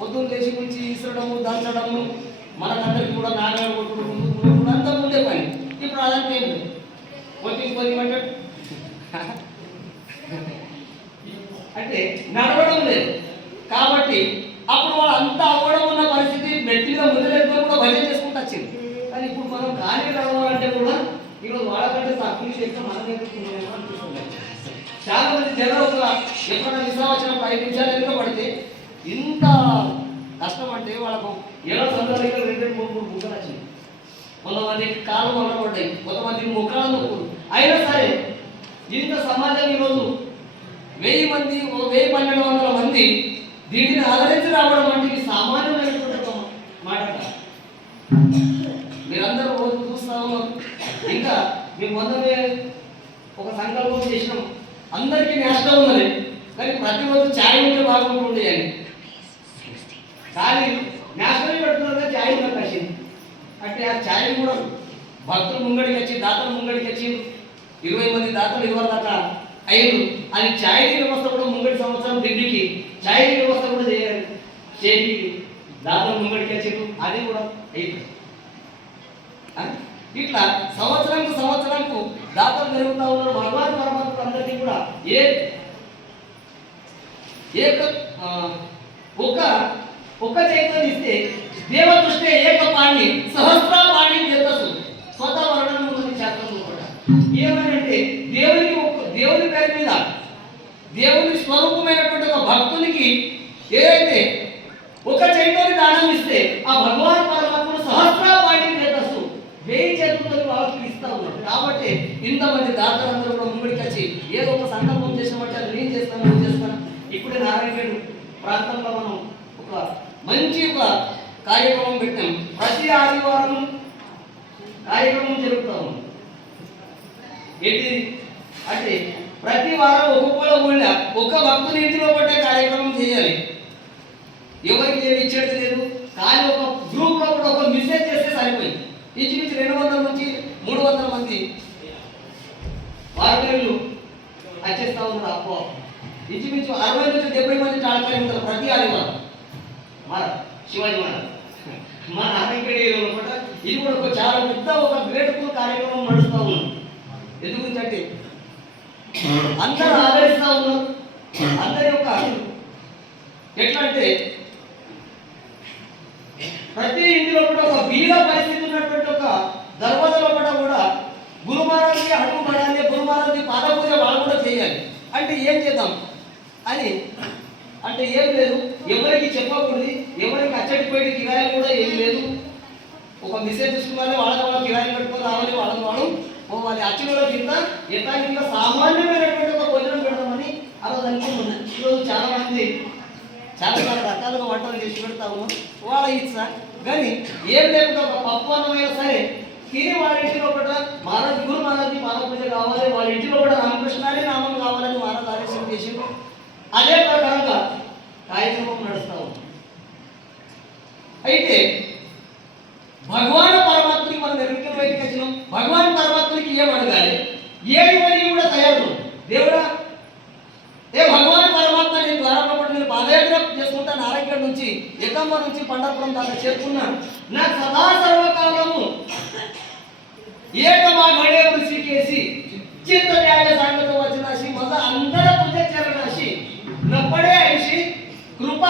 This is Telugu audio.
పొద్దున్న లేచి నుంచి ఈసడము దంచడము మనకందరికి కూడా నాగలు కొట్టుకుంటూ అంతా ఉండే పని. ఇప్పుడు అదంతా ఏం లేదు, కొద్దిగా కొద్దిమంటాడు అంటే నడవడం లేదు. కాబట్టి అప్పుడు వాళ్ళు అంతా అవ్వడం ఉన్న పరిస్థితి నెట్ మీద ముందులేసుకొని కూడా భజన చేసుకుంటూ వచ్చింది. కానీ ఇప్పుడు మనం గాలి నడవాలంటే కూడా ఈరోజు వాళ్ళకంటే తక్కువ చేస్తే మనం నేర్చుకున్నామో అనిపిస్తుంది. చాలా మంది జనం ఎప్పుడైనా విశ్వాసం 5 నిమిషాలు ఎదురు పడితే ఇంత కష్టం అంటే వాళ్ళకు ఏడో సందర్భంగా 2-3 ముక్కలు వచ్చింది. కొంతమందికి కాళ్ళు మొదలుపడ్డాయి, కొంతమందికి ముఖాలు నొప్పులు. అయినా సరే ఇంత సమాజం ఈరోజు 1000 మంది 1200 మంది దీనిని ఆదరించి రావడం అంటే ఇది సామాన్యమైనటువంటి మాట. మీరందరూ రోజు చూస్తా ఉన్నారు. ఇంకా మేము మొన్ననే ఒక సంకల్పం చేసినాం, అందరికీ నేషనల్ ఉన్నది కానీ ప్రతిరోజు ఛాయ్ ఉంటే బాగుంటుండే అని. కానీ నేషనల్ పెడుతున్నా ఛాయ్ కూడా కసింది అంటే ఆ ఛాయ్ కూడా భక్తులు ముంగడికి వచ్చి దాతలు ముంగడికి వచ్చి 20 మంది దాతలు 20 దాకా అయ్యారు. అది ఛాయ్ వ్యవస్థ కూడా ముంగడి సంవత్సరం ఢిల్లీకి ఛాయ్ వ్యవస్థ కూడా చేయాలి చేసి దాతలు ముంగడికి వచ్చారు, అది కూడా అయిపోయింది. ఇట్లా సంవత్సరానికి దాతలు జరుగుతూ ఉన్నారు. భగవాన్ పరమాత్మ అందరినీ కూడా ఒక్క చైతన్యం ఇస్తే దేవ దృష్టి ఏక పాణి సహస్ర పాణి చేతసు స్వతः వర్ణనం ఉంది శాస్త్రంలో కూడా. ఏమనంటే దేవుని పేరు మీద దేవుని స్వరూపమైనటువంటి ఒక భక్తునికి ఏదైతే ఒక చైతన్య దానం ఇస్తే ఆ భగవాన్ పరమాత్మను సహస్ర పాణి చేతసు 1000 చేతులతో వాళ్ళకి ఇస్తా ఉన్నారు. కాబట్టి ఇంతమంది దాతలందరూ కూడా ముందుకు వచ్చి ఏదో ఒక సంకల్పం చేసినట్టు అది నేను చేస్తాను. ఇప్పుడే నారాయణగఢ్ ప్రాంతంలో మనం ఒక మంచి ఒక కార్యక్రమం పెట్టాం. ప్రతి ఆదివారం కార్యక్రమం జరుపుతాము. ఏంటి అంటే ప్రతి వారం ఒక్క భక్తుని ఇంటిలో పట్టే కార్యక్రమం చేయాలి. ఎవరికి ఏమి ఇచ్చేది లేదు, కానీ ఒక గ్రూప్లో కూడా ఒక మెసేజ్ చేస్తే సరిపోయింది. ఇంచుమించు 200 నుంచి 300 మంది వారంటీర్లు వచ్చేస్తా ఉన్నారు. అప్పో ఇంచుమించు 60 నుంచి 70 మంది టాళకాయ ఉంటారు ప్రతి ఆదివారం. మన శివాజీ మన నారాయణగఢ్ కూడా ఇది కూడా ఒక చాలా పెద్ద ఒక గ్రేట్ఫుల్ కార్యక్రమం నడుస్తూ ఉన్నాం. ఎందుకంటే అందరూ ఆదరిస్తూ ఉన్నారు. అందరి యొక్క ఎట్లా అంటే ప్రతి ఇంటిలో కూడా ఒక బీద పరిస్థితి ఉన్నటువంటి ఒక దర్వాజలో కూడా గురు మహారాజుకి అడుగు పడాలి, గురు మహారాజుకి పాద పూజ వాళ్ళు కూడా చేయాలి. అంటే ఏం చేద్దాం అని అంటే ఏం లేదు, ఎవరికి చెప్పకూడదు, ఎవరికి అచ్చడిపోయి కిరాయిలు కూడా ఏం లేదు. ఒక మెసేజ్ చూసుకోవాలి, వాళ్ళ కిరాయిలు పెట్టుకొని రావాలి, వాళ్ళు పోవాలి. అచ్చులో కింద కింద సామాన్యమైనటువంటి ఒక భోజనం పెడతామని అలా అనుకుంటున్నాను. ఈరోజు చాలా రకాలుగా వంటలు చేసి పెడతాము. వాళ్ళ ఇచ్చా కానీ ఏం లేకుండా ఒక పప్పు అన్నమైనా సరే తిని వాళ్ళ ఇంటిలో కూడా మహారాజు గురు మహారాజు పాద పూజ కావాలి, వాళ్ళ ఇంటిలో కూడా రామకృష్ణాన్ని నామం కావాలని మహారాజు ఆదేశం చేసి అదే ప్రకారంగా కార్యక్రమం నడుస్తాము. అయితే భగవాన్ పరమాత్మకి మనం ఎదురుకి బయటికి వచ్చినాం. భగవాన్ పరమాత్మకి ఏం అడగాలి, ఏమి కూడా తయారు దేవుడా భగవాన్ పరమాత్మ నేను ద్వారపడి నేను పాదయాత్ర చేసుకుంటా నారాయణగఢ్ నుంచి ఏకమ్మ నుంచి పండరపురం దాకా చేరుకున్నా. నాకు సదా సర్వకాలము ఏకమా గడే ఋషికేసి చిత్త న్యాయ సాంగతో వచ్చిన మళ్ళా అందరూ పూజ చేరనాశి నప్పడే ఐషి కృపా